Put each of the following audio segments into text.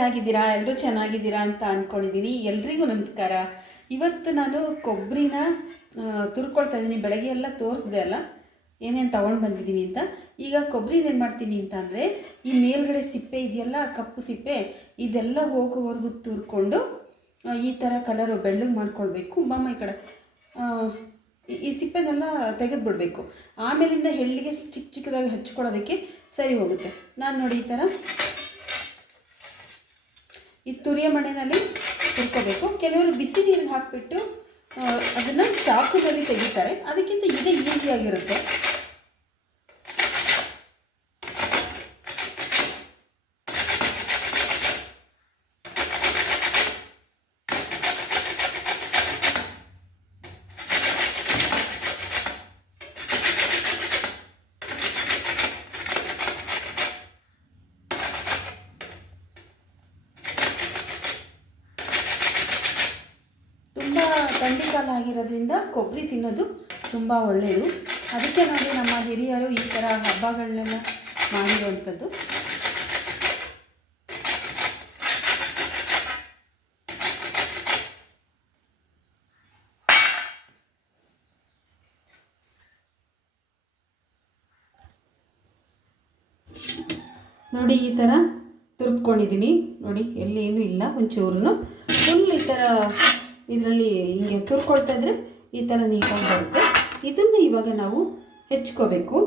ಹೇಗಿದ್ದೀರಾ ಎಲ್ಲರೂ ಚೆನ್ನಾಗಿದ್ದೀರಾ ಅಂತ ಅಂದ್ಕೊಂಡಿದ್ದೀನಿ ಎಲ್ರಿಗೂ ನಮಸ್ಕಾರ. ಇವತ್ತು ನಾನು ಕೊಬ್ಬರಿನ ತುರ್ಕೊಳ್ತಾ ಇದ್ದೀನಿ. ಬೆಳಗ್ಗೆ ಎಲ್ಲ ತೋರಿಸ್ದೆ ಅಲ್ಲ? ಏನೇನು ತೊಗೊಂಡು ಬಂದಿದ್ದೀನಿ ಅಂತ. ಈಗ ಕೊಬ್ಬರಿನ ಏನು ಮಾಡ್ತೀನಿ ಅಂತ ಅಂದರೆ, ಈ ಮೇಲ್ಗಡೆ ಸಿಪ್ಪೆ ಇದೆಯಲ್ಲ ಕಪ್ಪು ಸಿಪ್ಪೆ, ಇದೆಲ್ಲ ಹೋಗೋವರೆಗೂ ತುರ್ಕೊಂಡು ಈ ಥರ ಕಲರು ಬೆಳ್ಳಗೆ ಮಾಡ್ಕೊಳ್ಬೇಕು. ಮಾಮ ಈ ಕಡೆ ಈ ಸಿಪ್ಪೆನೆಲ್ಲ ತೆಗೆದುಬಿಡ್ಬೇಕು. ಆಮೇಲಿಂದ ಹೆಳ್ಳಿಗೆ ಚಿಕ್ಕ ಚಿಕ್ಕದಾಗಿ ಹಚ್ಕೊಳ್ಳೋದಕ್ಕೆ ಸರಿ ಹೋಗುತ್ತೆ. ನಾನು ನೋಡಿ ಈ ಥರ ಈ ತುರಿಯ ಮಣ್ಣಿನಲ್ಲಿ ಹುರ್ಕೋಬೇಕು. ಕೆಲವರು ಬಿಸಿ ನೀರಿಗೆ ಹಾಕಿಬಿಟ್ಟು ಅದನ್ನು ಚಾಕುದಲ್ಲಿ ತೆಗಿತಾರೆ. ಅದಕ್ಕಿಂತ ಇದೇ ಈಸಿಯಾಗಿರುತ್ತೆ ತುಂಬ ಥಂಡಿ ಆಗಿರೋದ್ರಿಂದ ಕೊಬ್ಬರಿ ತಿನ್ನೋದು ತುಂಬ ಒಳ್ಳೆಯದು ಅದಕ್ಕೆ ನೋಡಿ ನಮ್ಮ ಹಿರಿಯರು ಈ ಥರ ಹಬ್ಬಗಳನ್ನೆಲ್ಲ ಮಾಡಿರುವಂಥದ್ದು. ನೋಡಿ ಈ ಥರ ತುರ್ದ್ಕೊಂಡಿದ್ದೀನಿ. ನೋಡಿ, ಎಲ್ಲಿ ಏನೂ ಇಲ್ಲ ಒಂಚೂರು ಫುಲ್ ಈ ಥರ ಇದರಲ್ಲಿ ಹಿಂಗೆ ತುರ್ಕೊಳ್ತಾ ಇದ್ರೆ ಈ ಥರ ನೀಟಾಗಿ ಬರುತ್ತೆ. ಇದನ್ನು ಇವಾಗ ನಾವು ಹೆಚ್ಕೋಬೇಕು.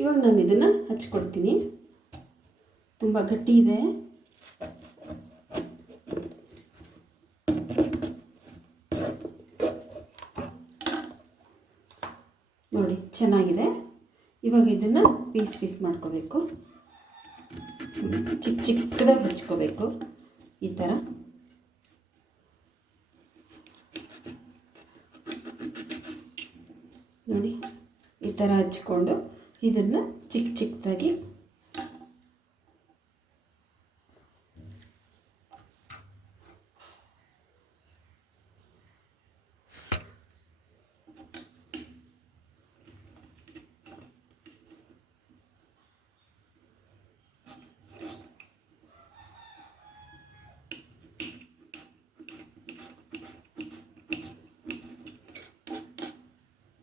ಇವಾಗ ನಾನು ಇದನ್ನು ಹಚ್ಕೊಡ್ತೀನಿ. ತುಂಬ ಗಟ್ಟಿ ಇದೆ. ನೋಡಿ, ಚೆನ್ನಾಗಿದೆ. ಇವಾಗ ಇದನ್ನು ಪೀಸ್ ಪೀಸ್ ಮಾಡ್ಕೋಬೇಕು. ಚಿಕ್ಕ ಚಿಕ್ಕದಾಗಿ ಹಚ್ಕೋಬೇಕು. ಈ ಥರ ನೋಡಿ ಈ ಥರ ಹಚ್ಕೊಂಡು ಇದನ್ನು ಚಿಕ್ಕ ಚಿಕ್ಕದಾಗಿ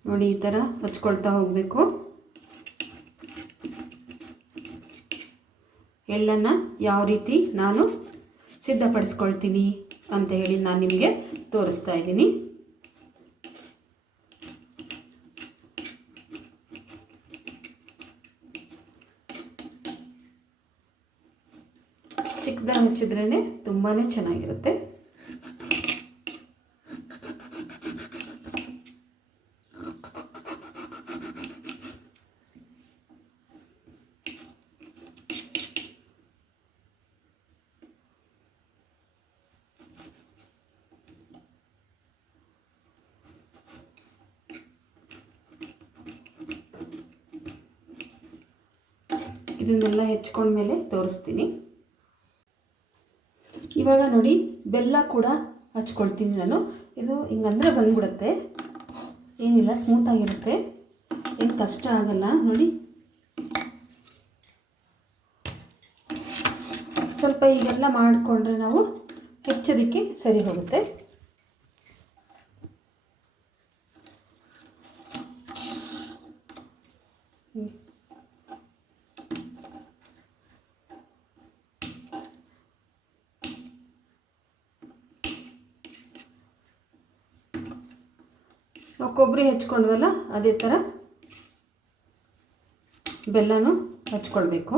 ನೋಡಿ, ಈ ಥರ ಹಚ್ಕೊಳ್ತಾ ಹೋಗಬೇಕು. ಎಳ್ಳನ್ನು ಯಾವ ರೀತಿ ನಾನು ಸಿದ್ಧಪಡಿಸ್ಕೊಳ್ತೀನಿ ಅಂತ ಹೇಳಿ ನಾನು ನಿಮಗೆ ತೋರಿಸ್ತಾ ಇದ್ದೀನಿ. ಚಿಕ್ಕದಾಗಿ ಹಚ್ಚಿದ್ರೇ ತುಂಬಾ ಚೆನ್ನಾಗಿರುತ್ತೆ. ಇದನ್ನೆಲ್ಲ ಹೆಚ್ಕೊಂಡ್ಮೇಲೆ ತೋರಿಸ್ತೀನಿ. ಇವಾಗ ನೋಡಿ, ಬೆಲ್ಲ ಕೂಡ ಹಚ್ಕೊಳ್ತೀನಿ ನಾನು. ಇದು ಹಿಂಗಂದ್ರೆ ಬಂದ್ಬಿಡುತ್ತೆ. ಏನಿಲ್ಲ ಸ್ಮೂತಾಗಿರುತ್ತೆ ಏನು ಕಷ್ಟ ಆಗಲ್ಲ, ನೋಡಿ. ಸ್ವಲ್ಪ ಈಗೆಲ್ಲ ಮಾಡಿಕೊಂಡ್ರೆ ನಾವು ಹೆಚ್ಚೋದಕ್ಕೆ ಸರಿ ಹೋಗುತ್ತೆ. ನಾವು ಕೊಬ್ಬರಿ ಹೆಚ್ಕೊಂಡ್ವಲ್ಲ, ಅದೇ ಥರ ಬೆಲ್ಲನೂ ಹಚ್ಕೊಳ್ಬೇಕು.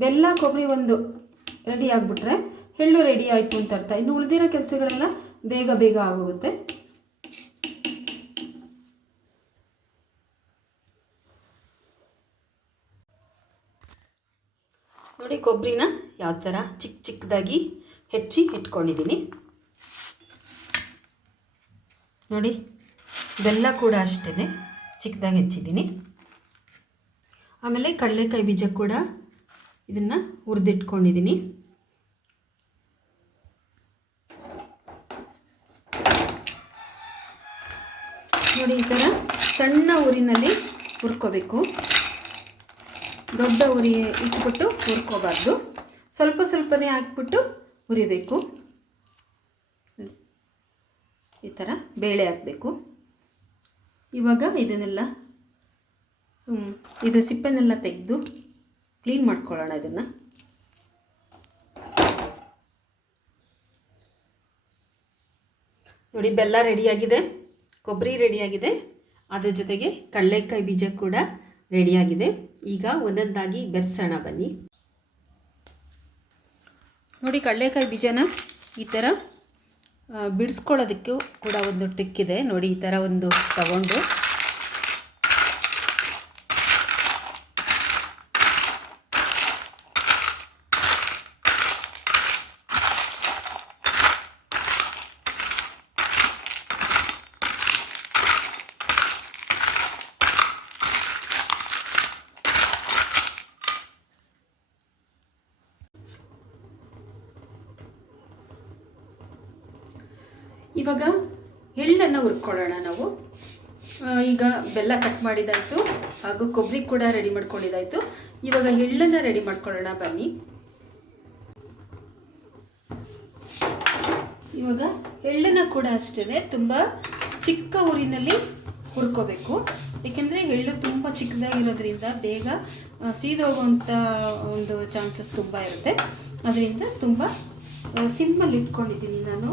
ಬೆಲ್ಲ ಕೊಬ್ಬರಿ ಒಂದು ರೆಡಿ ಆಗಿಬಿಟ್ರೆ ಎಳ್ಳು ರೆಡಿ ಆಯಿತು ಅಂತ ಅರ್ಥ. ಇನ್ನು ಉಳಿದಿರೋ ಕೆಲಸಗಳೆಲ್ಲ ಬೇಗ ಬೇಗ ಆಗೋಗುತ್ತೆ. ನೋಡಿ ಕೊಬ್ಬರಿನ ಯಾವ ಥರ ಚಿಕ್ಕ ಚಿಕ್ಕದಾಗಿ ಹೆಚ್ಚಿ ಇಟ್ಕೊಂಡಿದ್ದೀನಿ. ನೋಡಿ ಬೆಲ್ಲ ಕೂಡ ಅಷ್ಟೇ ಚಿಕ್ಕದಾಗಿ ಹೆಚ್ಚಿದ್ದೀನಿ. ಆಮೇಲೆ ಕಡಲೆಕಾಯಿ ಬೀಜ ಕೂಡ ಇದನ್ನು ಹುರಿದಿಟ್ಕೊಂಡಿದ್ದೀನಿ. ನೋಡಿ, ಈ ಥರ ಸಣ್ಣ ಊರಿನಲ್ಲಿ ಹುರ್ಕೋಬೇಕು. ದೊಡ್ಡ ಉರಿ ಇಟ್ಬಿಟ್ಟು ಹುರ್ಕೋಬಾರ್ದು. ಸ್ವಲ್ಪ ಸ್ವಲ್ಪನೇ ಹಾಕ್ಬಿಟ್ಟು ಹುರಿಬೇಕು. ಈ ಥರ ಬೇಳೆ ಹಾಕಬೇಕು. ಇವಾಗ ಇದನ್ನೆಲ್ಲ ಇದು ಸಿಪ್ಪೆನೆಲ್ಲ ತೆಗೆದು ಕ್ಲೀನ್ ಮಾಡ್ಕೊಳ್ಳೋಣ ಇದನ್ನು. ನೋಡಿ, ಬೆಲ್ಲ ರೆಡಿಯಾಗಿದೆ, ಕೊಬ್ಬರಿ ರೆಡಿಯಾಗಿದೆ. ಅದರ ಜೊತೆಗೆ ಕಡಲೆಕಾಯಿ ಬೀಜ ಕೂಡ ರೆಡಿಯಾಗಿದೆ. ಈಗ ಒಂದೊಂದಾಗಿ ಬೆರೆಸೋಣ ಬನ್ನಿ. ನೋಡಿ, ಕಡಲೆಕಾಯಿ ಬೀಜನ ಈ ಥರ ಬಿಡಿಸ್ಕೊಳ್ಳೋದಕ್ಕೂ ಕೂಡ ಒಂದು ಟ್ರಿಕ್ ಇದೆ. ನೋಡಿ ಈ ಥರ ಒಂದು ತಗೊಂಡು ಇವಾಗ ಎಳ್ಳನ್ನು ಹುರ್ಕೊಳ್ಳೋಣ ನಾವು. ಈಗ ಬೆಲ್ಲ ಕಟ್ ಮಾಡಿದಾಯಿತು. ಹಾಗೂ ಕೊಬ್ಬರಿ ಕೂಡ ರೆಡಿ ಮಾಡ್ಕೊಂಡಿದ್ದಾಯಿತು ಇವಾಗ ಎಳ್ಳನ್ನು ರೆಡಿ ಮಾಡ್ಕೊಳ್ಳೋಣ ಬನ್ನಿ. ಇವಾಗ ಎಳ್ಳನ್ನು ಕೂಡ ಅಷ್ಟೇ ತುಂಬ ಚಿಕ್ಕ ಊರಿನಲ್ಲಿ ಹುರ್ಕೋಬೇಕು. ಏಕೆಂದರೆ ಎಳ್ಳು ತುಂಬ ಚಿಕ್ಕದಾಗಿರೋದ್ರಿಂದ ಬೇಗ ಸೀದ ಸೀದೋಗುವಂಥ ಒಂದು ಚಾನ್ಸಸ್ ತುಂಬ ಇರುತ್ತೆ. ಅದರಿಂದ ತುಂಬ ಸಿಮ್ಮಲ್ಲಿ ಇಟ್ಕೊಂಡಿದ್ದೀನಿ ನಾನು.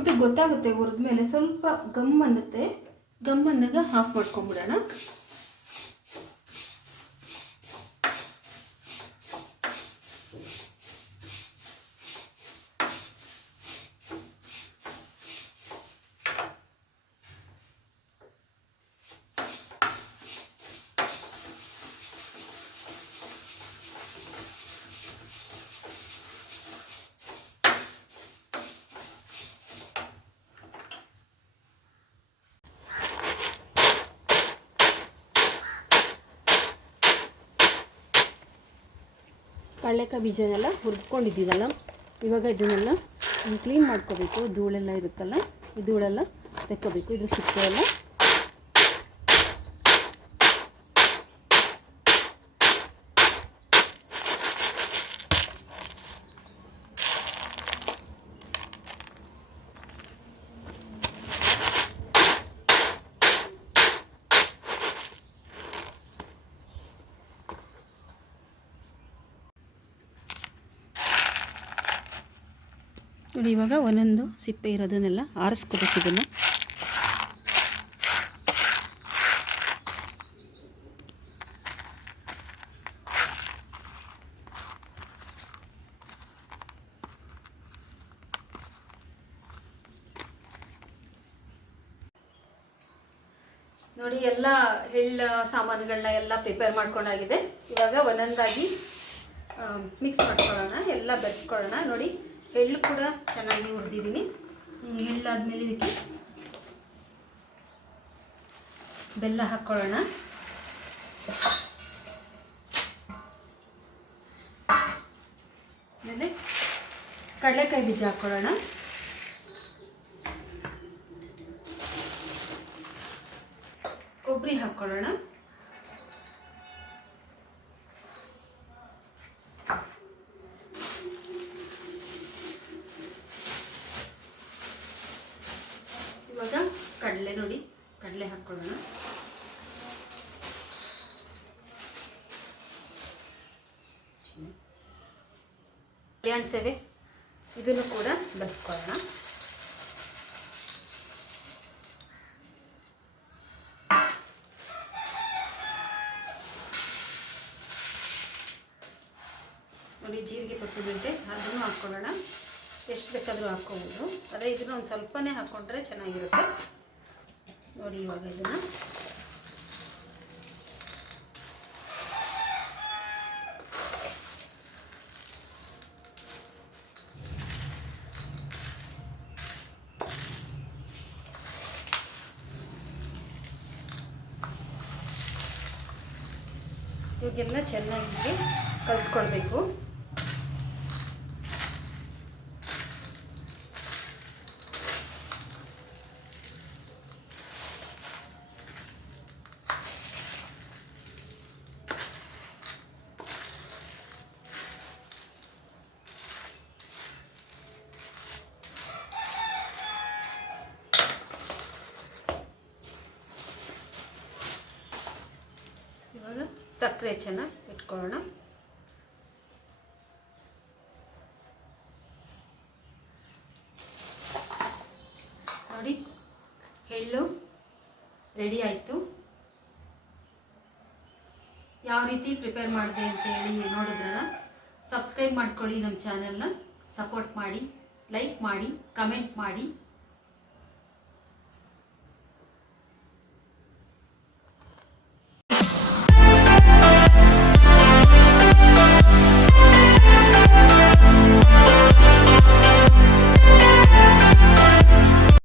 ಮತ್ತೆ ಗೊತ್ತಾಗುತ್ತೆ ಹುರಿದ ಮೇಲೆ ಸ್ವಲ್ಪ ಗಮ್ ಅನ್ನುತ್ತೆ. ಗಮ್ ಅಂದಾಗ ಹಾಫ್ ಮಾಡ್ಕೊಂಬಿಡೋಣ ಕಡಲೆಕಾಯಿ ಬೀಜನೆಲ್ಲ ಹುರ್ಕೊಂಡಿದ್ದೀವಲ್ಲ ಇವಾಗ ಇದನ್ನೆಲ್ಲ ಕ್ಲೀನ್ ಮಾಡ್ಕೋಬೇಕು. ಧೂಳೆಲ್ಲ ಇರುತ್ತಲ್ಲ ಧೂಳೆಲ್ಲ ತೆಕ್ಕೋಬೇಕು. ಇದು ಸಿಪ್ಪೆ ಎಲ್ಲ ನೋಡಿ, ಇವಾಗ ಒಂದೊಂದು ಸಿಪ್ಪೆ ಇರೋದನ್ನೆಲ್ಲ ಆರಿಸ್ಕೋಬೇಕು ಇದನ್ನು. ನೋಡಿ, ಎಲ್ಲ ಎಳ್ಳು ಸಾಮಾನುಗಳನ್ನ ಎಲ್ಲ ಪ್ರಿಪೇರ್ ಮಾಡ್ಕೊಂಡಾಗಿದೆ. ಇವಾಗ ಒಂದೊಂದಾಗಿ ಮಿಕ್ಸ್ ಮಾಡ್ಕೊಳ್ಳೋಣ, ಎಲ್ಲ ಬೆರೆಸ್ಕೊಳ್ಳೋಣ. ನೋಡಿ ಎಳ್ಳು ಕೂಡ ಚೆನ್ನಾಗಿ ಹುರಿದಿದ್ದೀನಿ. ಎಳ್ಳಾದಮೇಲೆ ಇದಕ್ಕೆ ಬೆಲ್ಲ ಹಾಕ್ಕೊಳ್ಳೋಣ ಆಮೇಲೆ ಕಡಲೆಕಾಯಿ ಬೀಜ ಹಾಕ್ಕೊಳ್ಳೋಣ ಕೊಬ್ಬರಿ ಹಾಕ್ಕೊಳ್ಳೋಣ ಕಡಲೆ ಹಾಕ್ಕೊಳ್ಳೋಣ. ಸೇವೆ, ಇದನ್ನು ಕೂಡ ಬಸ್ಕೊಳ್ಳೋಣ ನೋಡಿ ಜೀರಿಗೆ ಕೊಟ್ಟು ಬಿಟ್ಟೆ ಅದನ್ನು ಹಾಕ್ಕೊಳ್ಳೋಣ. ಎಷ್ಟು ಬೇಕಾದರೂ ಹಾಕ್ಕೋಬೋದು. ಅದೇ ಇದನ್ನು ಒಂದು ಸ್ವಲ್ಪನೇ ಹಾಕ್ಕೊಂಡ್ರೆ ಚೆನ್ನಾಗಿರುತ್ತೆ. ನೋಡಿ ಇವಾಗ ಇದನ್ನು. ಇವಾಗೆಲ್ಲ ಚೆನ್ನಾಗಿ ಕಲಿಸ್ಕೊಳ್ಬೇಕು ಸಕ್ಕರೆ ಚೆನ್ನಾಗಿ ಇಟ್ಕೊಳ್ಳೋಣ. ನೋಡಿ, ಎಳ್ಳು ರೆಡಿ ಆಯಿತು. ಯಾವ ರೀತಿ ಪ್ರಿಪೇರ್ ಮಾಡಿದೆ ಅಂತ ಹೇಳಿ ನೋಡಿದ್ರಲ್ಲ? ಸಬ್ಸ್ಕ್ರೈಬ್ ಮಾಡ್ಕೊಳ್ಳಿ ನಮ್ಮ ಚಾನೆಲ್ನ ಸಪೋರ್ಟ್ ಮಾಡಿ ಲೈಕ್ ಮಾಡಿ ಕಮೆಂಟ್ ಮಾಡಿ.